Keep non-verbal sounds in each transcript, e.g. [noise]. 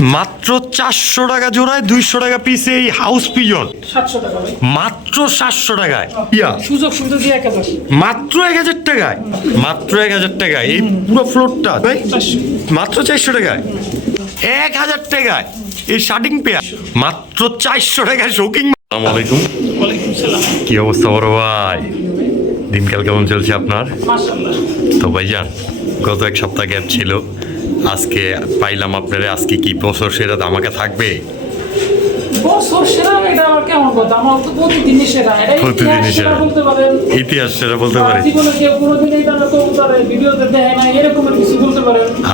মাত্র চারশো টাকা জোড়ায় দুইশো টাকা পিসে এই হাউস পিজন সাতশো টাকা ভাই। মাত্র সাতশো টাকায়। ইয়া। সুযোগ সুবিধা দিয়ে মাত্র এক হাজার টাকায়। মাত্র এক হাজার টাকায়। এই পুরো ফ্লোরটা মাত্র চারশো টাকায়। এক হাজার টাকায়। এই শার্টিং পেয়ার মাত্র চারশো টাকায় শোকিং আসসালামু আলাইকুম। কি অবস্থা বড় ভাই? দিনকাল কেমন চলছে আপনার? মাশাআল্লাহ। তো ভাইজান গত এক সপ্তাহ গ্যাপ ছিল। আজকে পাইলাম আপনারা আজকে কি বছর সেরা আমাকে থাকবে? প্রতিদিনই সেরা ইতিহাস সেরা। বলতে পারি।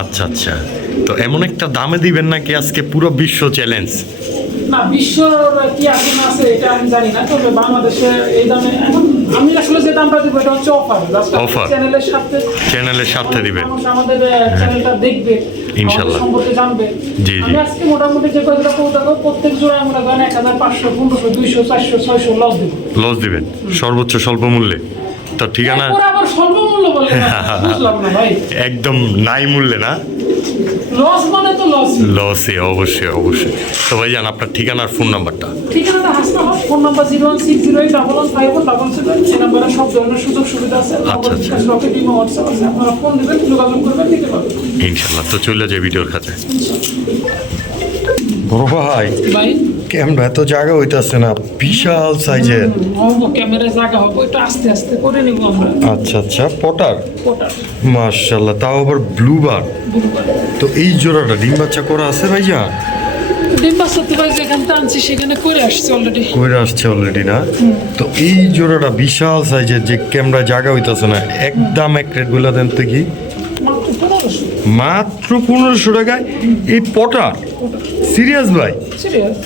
আচ্ছা আচ্ছা। তো এমন একটা দামে দিবেন নাকি আজকে পুরো বিশ্ব চ্যালেঞ্জ? না বিশ্বর কি আছে না আছে এটা আমি জানি না তবে বাংলাদেশে এই দামে এখন আমি আসলে যে দামটা দিব এটা হচ্ছে অফার। Offer। চ্যানেলের সাথে চ্যানেলের স্বার্থে দিবেন। আমাদের চ্যানেলটা দেখবে ইনশাল্লাহ। আমাদের সম্পর্কে জানবে। জি, জি। আজকে মোটামুটি যে প্রত্যেক জোড়া আমরা ধরেন এক হাজার পাঁচশো পনেরোশো দুইশো চারশো ছয়শো লস দেবো। লস দিবেন। সর্বোচ্চ স্বল্প মূল্যে। তো ঠিকানা [laughs] একদম নাই মূল্যে না। লস মানে তো লস লসে অবশ্যই অবশ্যই। তো ভাইজান আপনার ঠিকানার ফোন নাম্বারটা ঠিকানাটা হাসতে হবে phone number zero one six zero eight double one five one double seven এই নাম্বারে সব ধরনের সুযোগ সুবিধা আছে। আচ্ছা, আচ্ছা। রকেট ইমো হোয়াটসঅ্যাপ আছে আপনারা ফোন দেবেন যোগাযোগ করবেন নিতে পারবেন ইনশাল্লাহ তো চলে যায় ভিডিওর কাছে। বড় ভাই। ক্যামেরা এত জায়গা হইতাছে না বিশাল সাইজের। হব ক্যামেরায় জায়গা হব একটু আস্তে আস্তে করে নিব আমরা। আচ্ছা আচ্ছা পটার? ওটা মার্শাল্লাহ তাও আবার ব্লু বার তো এই জোড়াটা ডিম বাচ্চা করা আছে ভাইয়া ডিম্বা সত্যি ভাই যেখানটা আনছি সেখানে করে আসছে অলরেডি কইরা আসছে অলরেডি না? তো এই জোড়াটা বিশাল সাইজের যে ক্যামেরা জায়গা হইতাছে না একদম এক রেটগুলা দেন তো কি? মাত্র পনেরোশো টাকায়? এই পটার? সিরিয়াস ভাই? সিরিয়াস।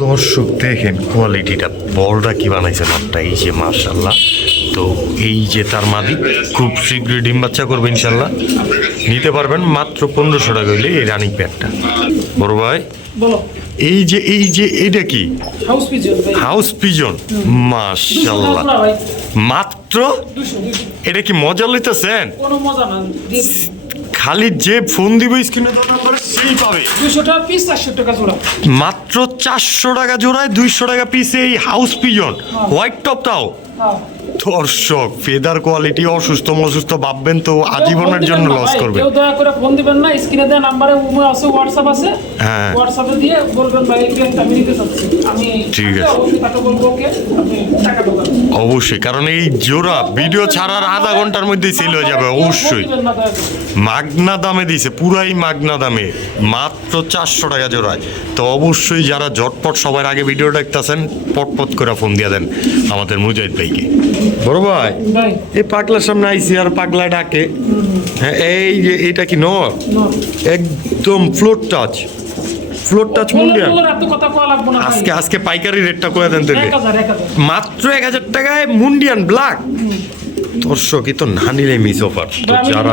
দর্শক দেখেন কোয়ালিটিটা বলটা কি বানাইছে মাঠটা? এই যে মার্শাল্লাহ তো এই যে তার মাদি খুব শীঘ্রই ডিম বাচ্চা করবে ইনশাল্লাহ নিতে পারবেন মাত্র পনেরোশো টাকা হইলে এই রানিং প্যাডটা বড় ভাই এই যে এই যে এটা কি? হাউস পিজন ভাই। মাত্র? এটা কি মজা লইতেছেন? কোনো মজা না খালি যে ফোন দিব স্ক্রিনে তো নাম্বার সেই পাবে। টাকা পিস চারশো টাকা জোড়া। মাত্র চারশো টাকা জোড়ায় দুইশো টাকা পিস এই হাউস পিজন হোয়াইট টপটাও হ্যাঁ। দর্শক ফেদার কোয়ালিটি অসুস্থ অসুস্থ ভাববেন তো আজীবনের জন্য লস করবে কেউ দয়া করে ফোন দিবেন না স্ক্রিনে দেওয়া নাম্বারে উমো আছে হোয়াটসঅ্যাপ আছে। হ্যাঁ। হোয়াটসঅ্যাপে দিয়ে বলবেন ভাই প্লেনটা আমি নিতে চাচ্ছি। আমি ঠিক আছে। অবশ্যই তাকে বলব ওকে আপনি টাকা ঢোকান। অবশ্যই কারণ এই জোড়া ভিডিও ছাড়ার আধা ঘণ্টার মধ্যে সেল হয়ে যাবে অবশ্যই। দিবেন। মাগনা দামে দিছে পুরাই মাগনা দামে মাত্র চারশো টাকা জোড়ায়। তো অবশ্যই যারা ঝটপট সবার আগে ভিডিও দেখতেছেন পটপট করে ফোন দিয়ে দেন আমাদের মুজাহিদ ভাইকে। বড় ভাই? পাগলার সামনে আইসি আর পাগলা ডাকে। হ্যাঁ এই যে এটা কি নর? একদম ফ্লোর টাচ ফ্লোর টাচ ভাই। আজকে আজকে পাইকারি রেটটা করে দেন হাজার মাত্র এক হাজার টাকায় মুন্ডিয়ান ব্ল্যাক দর্শক তো না নিলে মিস অফার যারা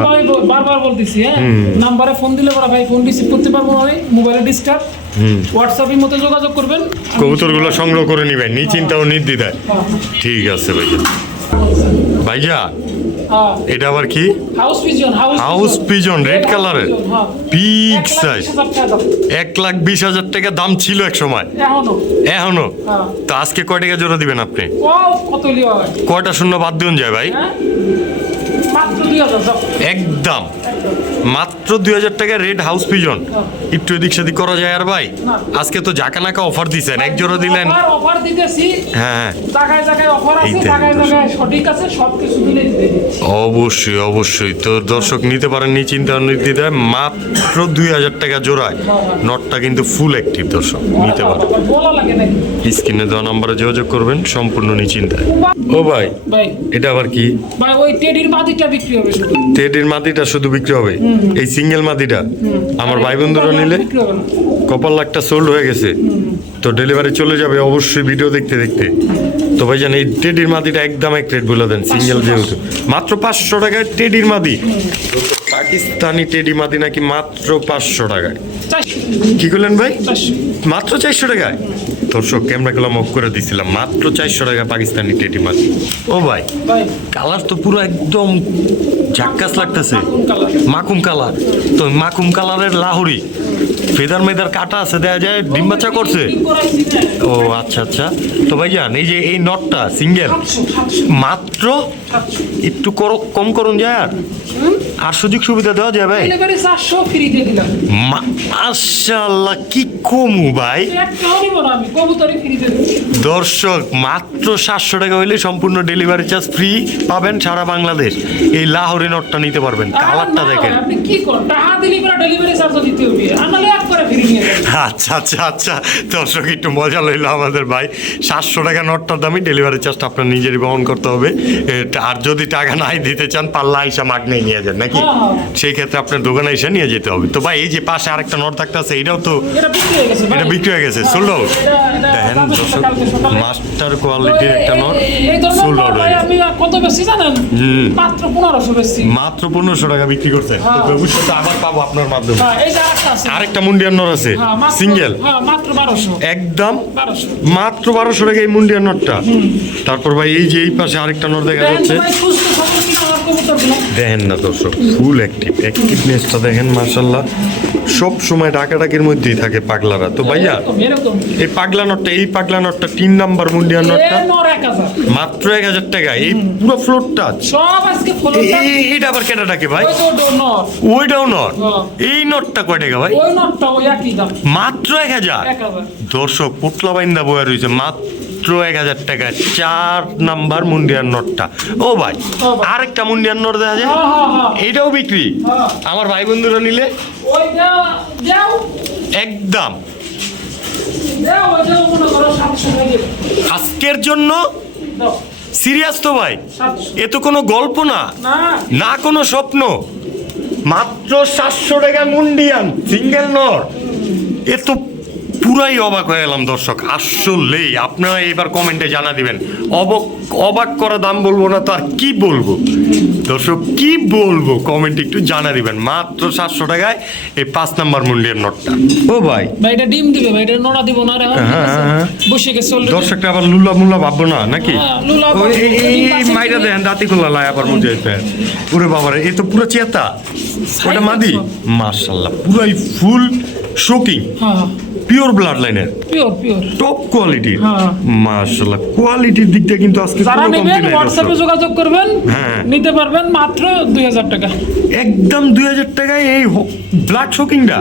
বারবার বলতেছি হ্যাঁ? নাম্বারে ফোন দিলে ভাই ফোন রিসিভ করতে পারব না মোবাইলে ডিস্টার্ব হোয়াটসঅ্যাপের মতো যোগাযোগ করবেন। কবুতরগুলো সংগ্রহ করে নিবেন নিশ্চিন্তাও নির্দ্বিধায়। হ্যাঁ, ঠিক আছে ভাইয়া। ভাইয়া হ্যাঁ। এটা আবার কি? House pigeon house house pigeon red কালারের বিগ সাইজ এক লাখ বিশ হাজার টাকা দাম। ছিল এক সময়। এখনও। এখনও? হ্যাঁ। তো আজকে কয় টাকা জোড়া দিবেন আপনি? ও কয়টা শূন্য বাদ দিন যায় ভাই? একদম। মাত্র দুই হাজার টাকা রেড হাউস পিজন। একটু এদিক সেদিক করা যায় আর ভাই। আজকে তো জাকা নাকা অফার দিছেন এক জোড়া দিলেন। অফার অফার দিতেছি। হ্যাঁ হ্যাঁ। জায়গায় জায়গায় অফার আছে জায়গায় জায়গায় সঠিক আছে সব কিছু দিলে অবশ্যই অবশ্যই। তো দর্শক নিতে পারেন নি চিন্তা নির্দ্বিধায় মাত্র দুই হাজার টাকা জোড়ায়। নটটা কিন্তু ফুল অ্যাক্টিভ দর্শক নিতে পারেন। স্ক্রিনে দেওয়া নাম্বারে যোগাযোগ করবেন সম্পূর্ণ নিশ্চিন্তায়। ও ভাই এটা আবার কি? ভাই ওই টেডির মাদিটা বিক্রি হবে শুধু। টেডির মাটিটা শুধু বিক্রি হবে? এই সিঙ্গেল মাটিটা আমার ভাই বন্ধুরা নিলে কপাল লাখটা সোল্ড হয়ে গেছে। তো ডেলিভারি চলে যাবে অবশ্যই ভিডিও দেখতে দেখতে। তো ভাইজান এই টেডির মাদিটা একদম এক রেট বলে দেন সিঙ্গেল যেহেতু। মাত্র পাঁচশো টাকায় টেডির মাদি। পাকিস্তানি টেডি মাদি নাকি মাত্র পাঁচশো টাকায়? কি করলেন ভাই? মাত্র চারশো টাকায়? দর্শক ক্যামেরা গুলো অফ করে দিছিলাম। মাত্র চারশো টাকা পাকিস্তানি টেডি মাদি ও ভাই ভাই কালার তো পুরো একদম ঝাক্কাস লাগতেছে। মাকুম কালার তো মাকুম কালারের লাহুরি। ফেদার মেদার কাটা আছে দেখা যায়, ডিম বাচ্চা করছে। ও আচ্ছা আচ্ছা। তো ভাইজান, এই যে এই নটটা সিঙ্গেল মাত্র একটু কম করুন যায় আর। আর সুযোগ সুবিধা দেওয়া দিলাম। মাশাল্লাহ কি কমু ভাই? দর্শক মাত্র সাতশো টাকা হইলে সম্পূর্ণ ডেলিভারি চার্জ ফ্রি পাবেন সারা বাংলাদেশ। এই লাহোরি নটটা নিতে পারবেন কালারটা দেখেন। কি টাকা ডেলিভারি চার্জ দিতে হবে। আচ্ছা আচ্ছা আচ্ছা। দর্শক একটু মজা লইলো আমাদের ভাই। সাতশো টাকা নটটার দামই ডেলিভারি চার্জটা আপনার নিজেরই বহন করতে হবে। আর যদি টাকা নাই দিতে চান পাল্লা আইসা মাগনে নিয়ে নিয়ে যান নাকি? হ্যাঁ, হ্যাঁ। সেই ক্ষেত্রে আপনার দোকানে এসে নিয়ে যেতে হবে। তো ভাই এই যে পাশে আরেকটা নট থাকতে আছে এটাও তো এটা বিক্রি হয়ে গেছে। এটা বিক্রি হয়ে দেখেন দর্শক মাস্টার কোয়ালিটির একটা নট এই- এই বেশি জানেন? মাত্র পনেরোশো বেশি। মাত্র পনেরোশো টাকা বিক্রি করছে। হ্যাঁ। ভবিষ্যতে আবার পাবো আপনার মাধ্যমে। হ্যাঁ আরেকটা মুন্ডিয়ান নর আছে। সিঙ্গেল হ্যাঁ মাত্র বারোশো। একদম? মাত্র বারোশো টাকা এই মুন্ডিয়ান নটটা? তারপর ভাই এই যে এই পাশে আরেকটা নট দেখা যাচ্ছে। দেখেন না দর্শক ফুল অ্যাক্টিভ অ্যাক্টিভনেসটা দেখেন মার্শাল্লাহ সব সময় ডাকাডাকির মধ্যেই থাকে পাগলারা। তো ভাইয়া এই পাগলা নটটা এই পাগলা নটটা তিন নাম্বার মুন্ডিয়ান নটটা? নর মাত্র এক হাজার টাকা। এই পুরো ফ্লোরটা সব আজকে ফলো এটা আবার কেটা টাকে ভাই? ওইটাও নট হ্যাঁ। এই নটটা কয় টাকা ভাই? ওই নটটা ওই একই দাম। মাত্র এক হাজার? এক হাজার দর্শক পুতলা বাইন্দা বয়ে রয়েছে মাত্র এক হাজার টাকা। চার নাম্বার মুন্ডিয়ান নটটা ও ভাই। আরেকটা মুন্ডিয়ান নট দেখা যায়? হ্যাঁ হ্যাঁ এইটাও বিক্রি। আমার ভাই বন্ধুরা নিলে? একদম। আজকের জন্য? সিরিয়াস তো ভাই? এ তো কোনো গল্প না। না। কোনো স্বপ্ন। মাত্র সাতশো টাকা মুন্ডিয়ান সিঙ্গেল নর। এ তো পুরাই অবাক হয়ে গেলাম দর্শক। আসলেই আপনারা এবার কমেন্টে জানা দিবেন। অবাক অবাক করা দাম বলব না তো আর কি বলব? দর্শক কি বলব? কমেন্ট একটু জানা দিবেন। মাত্র সাতশো টাকায় এই পাঁচ নাম্বার মুন্ডিয়ান নোটটা। ও ভাই। ভাই এটা ডিম দিবে ভাই এটা নড়া দিব না রে হ্যাঁ, হ্যাঁ। বসে গেছে দর্শকটা আবার লুল্লা মুল্লা ভাববো না নাকি? হ্যাঁ, লুলা। এই- মাইরা দেন দাঁতি খোলা লাই আবার মজা ওরে বাবারে এ তো পুরো চেতা। ওটা মাদি? মার্শাল্লাহ পুরাই ফুল শোকিং হ্যাঁ। পিওর ব্লাড লাইনের পিওর পিওর টপ কোয়ালিটির হ্যাঁ। মার্শাল্লাহ কোয়ালিটির দিক কিন্তু আজকে যারা নেবেন হোয়াটসঅ্যাপে যোগাযোগ করবেন হ্যাঁ। নিতে পারবেন মাত্র দুই হাজার টাকা। একদম দুই হাজার টাকায় এই ব্লাড শোকিংটা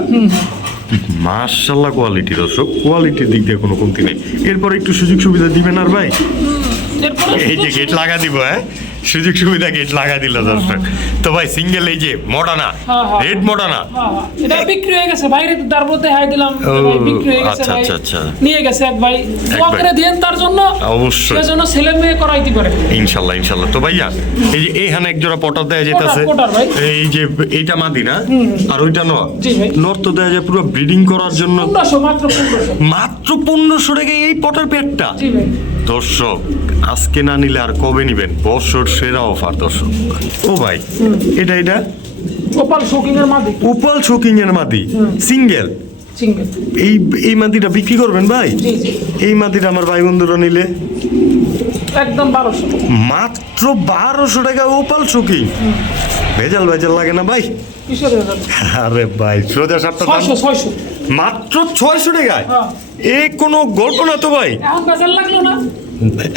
মার্শাল্লাহ কোয়ালিটি দর্শক। কোয়ালিটির দিক দিয়ে কোনো কমতি নেই। এরপর একটু সুযোগ সুবিধা দিবেন আর ভাই? এরপরে এই যে গেট লাগা দিব হ্যাঁ? সুযোগ সুবিধা গেট লাগা দিল দর্শক। তো ভাই সিঙ্গেল এই যে মডানা হ্যাঁ, হ্যাঁ। রেড মডানা? হ্যাঁ, হ্যাঁ। এটা বিক্রি হয়ে গেছে বাইরে তার মধ্যে হাই দিলাম। বিক্রি হয়ে গেছে আচ্ছা, আচ্ছা, আচ্ছা। নিয়ে গেছে এক ভাই। দোয়া। করে দিয়েন তার জন্য অবশ্যই। সেজন্য ছেলে মেয়ে করাইতে পারে। ইনশাল্লাহ ইনশাল্লাহ। তো ভাইয়া এই যে এইখানে এক জোড়া পটার দেয়া যেতেছে। এই যে এইটা মাদি না? আর ওইটা নর। নর তো দেয়া যায় পুরো ব্রিডিং করার জন্য। মাত্র পনেরোশো। মাত্র পনেরোশো টাকা এই পটার পেটটা জি ভাই। দর্শক আজকে না নিলে আর কবে নিবেন? বছর সেরা অফার দর্শক। ও ভাই এটা এটা? ওপাল শোকিং এর মাদি। উপাল শোকিং এর মাদি সিঙ্গেল? এই এই মাদিটা বিক্রি করবেন ভাই? এই মাদিটা আমার ভাই বন্ধুরা নিলে। একদম বারোশো। মাত্র বারোশো টাকা ওপাল ভেজাল ভেজাল লাগে না ভাই। আরে ভাই সোজা সাতটা মাত্র ছয়শো টাকায়? হ্যাঁ। এ কোনো গল্প না তো ভাই। লাগল না?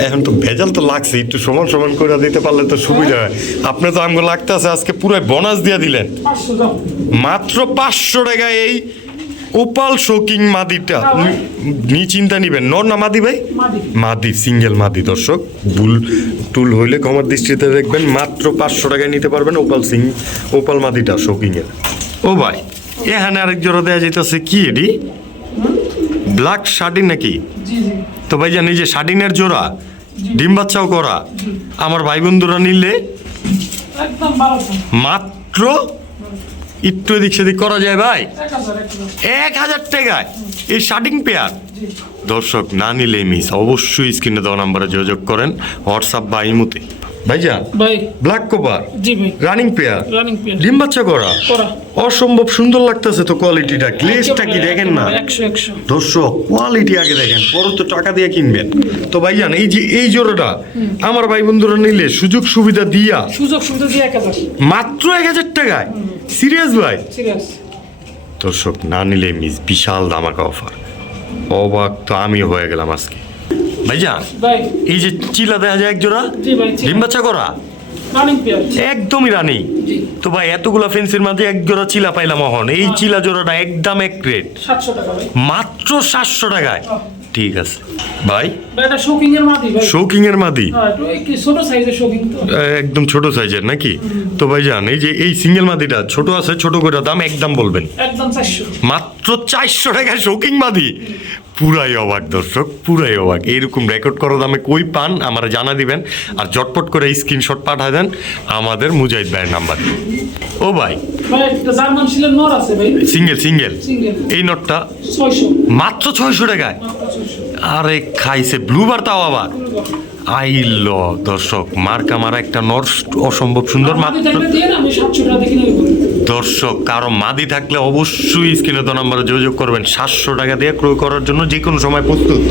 এখন তো ভেজাল তো লাগছে একটু সমান সমান করে দিতে পারলে তো সুবিধা হয়। আপনি তো আমগো লাগতেছে আজকে পুরো বোনাস দিয়ে দিলেন। মাত্র পাঁচশো টাকা এই ওপাল শোকিং মাদিটা। নি চিন্তা নিবেন নর না মাদি ভাই? মাদি। সিঙ্গেল মাদি দর্শক। বুল টুল হইলে কমার দৃষ্টিতে দেখবেন মাত্র পাঁচশো টাকায় নিতে পারবেন ওপাল সিং ওপাল মাদিটা শোকিং এর ও ভাই এখানে আরেক জোড়া দেওয়া যাইতেছে কি এডি? ব্ল্যাক শার্টিন নাকি? তো ভাই জানি যে শার্টিনের জোড়া ডিম বাচ্চাও করা। আমার ভাই বন্ধুরা নিলে মাত্র একটু এদিক সেদিক করা যায় ভাই? এক হাজার টাকায়। এই শার্টিং পেয়ার। দর্শক না নিলে মিস অবশ্যই স্ক্রিনে দেওয়া নাম্বারে যোগাযোগ করেন হোয়াটসঅ্যাপ বা ইমুতে। ভাইজান ভাই। ব্ল্যাক কোপার জি ভাই। রানিং পেয়ার রানিং পেয়ার ডিম বাচ্চা করা। অসম্ভব সুন্দর লাগতেছে তো কোয়ালিটিটা গ্লেজটা কি দেখেন না? দর্শক কোয়ালিটি আগে দেখেন। পরে তো টাকা দিয়ে কিনবেন। তো ভাইজান এই যে এই জোড়াটা আমার ভাই বন্ধুরা নিলে সুযোগ সুবিধা দিয়া সুযোগ সুবিধা দিয়ে মাত্র এক হাজার টাকায়। সিরিয়াস ভাই? সিরিয়াস দর্শক না নিলে মিস বিশাল ধামাকা অফার অবাক তো আমি হয়ে গেলাম আজকে। ভাইজান ভাই। এই যে চিলা দেখা যায় এক জোড়া জি ডিম বাচ্চা করা? একদমই রানি তো ভাই এতগুলা ফেন্সির মাঝে এক জোড়া চিলা পাইলাম এখন এই চিলা জোড়াটা একদম এক রেট মাত্র সাতশো টাকায়। ঠিক আছে। ভাই? শোকিং এর শৌকিং মাদি হ্যাঁ একটু এই কি ছোট সাইজের শোকিং তো? একদম ছোট সাইজের নাকি? তো ভাই জান এই যে এই সিঙ্গেল মাদিটা ছোট আছে ছোট করে দাম একদম বলবেন। একদম মাত্র চারশো টাকায় শৌকিং মাদি? পুরাই অবাক দর্শক পুরাই অবাক। এইরকম রেকর্ড করার দামে কই পান? আমার জানা দিবেন আর চটপট করে স্ক্রিনশট পাঠা দেন আমাদের মুজাহিদ ভাইয়ের নাম্বার। ও ভাই। সিঙ্গেল সিঙ্গেল এই নটটা মাত্র ছয়শো টাকায়? আরে খাইছে ব্লুবার তাও আবার। আইল দর্শক মার্কা মারা একটা নর অসম্ভব সুন্দর মাত্র। দর্শক, কারও মাদি থাকলে অবশ্যই স্ক্রিনে তো নাম্বারে যোগাযোগ করবেন। সাতশো টাকা দিয়ে ক্রয় করার জন্য যে কোনো সময় প্রস্তুত।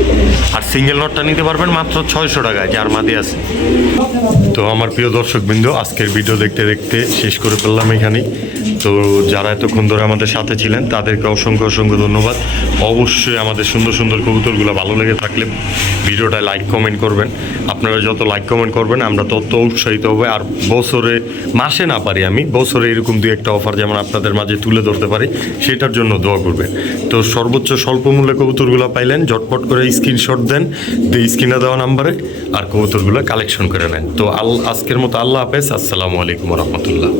আর সিঙ্গেল নটটা নিতে পারবেন মাত্র ছয়শো টাকায়, যার মাদি আছে। তো আমার প্রিয় দর্শক বিন্দু আজকের ভিডিও দেখতে দেখতে শেষ করে ফেললাম এখানেই। তো যারা এতক্ষণ ধরে আমাদের সাথে ছিলেন, তাদেরকে অসংখ্য অসংখ্য ধন্যবাদ। অবশ্যই আমাদের সুন্দর সুন্দর কবুতরগুলো ভালো লেগে থাকলে ভিডিওটা লাইক কমেন্ট করবেন। আপনারা যত লাইক কমেন্ট করবেন, আমরা তত উৎসাহিত হবে। আর বছরে, মাসে না পারি আমি, বছরে এরকম দু একটা অফার যেমন আপনাদের মাঝে তুলে ধরতে পারি, সেটার জন্য দোয়া করবেন। তো সর্বোচ্চ স্বল্প মূল্যে কবুতরগুলো পাইলেন, ঝটপট করে স্ক্রিনশট দেন, দিয়ে স্ক্রিনে দেওয়া নাম্বারে আর কবুতরগুলো কালেকশন করে নেন। তো আল আজকের মতো আল্লাহ হাফেজ, আসসালামু আলাইকুম রহমতুল্লাহ।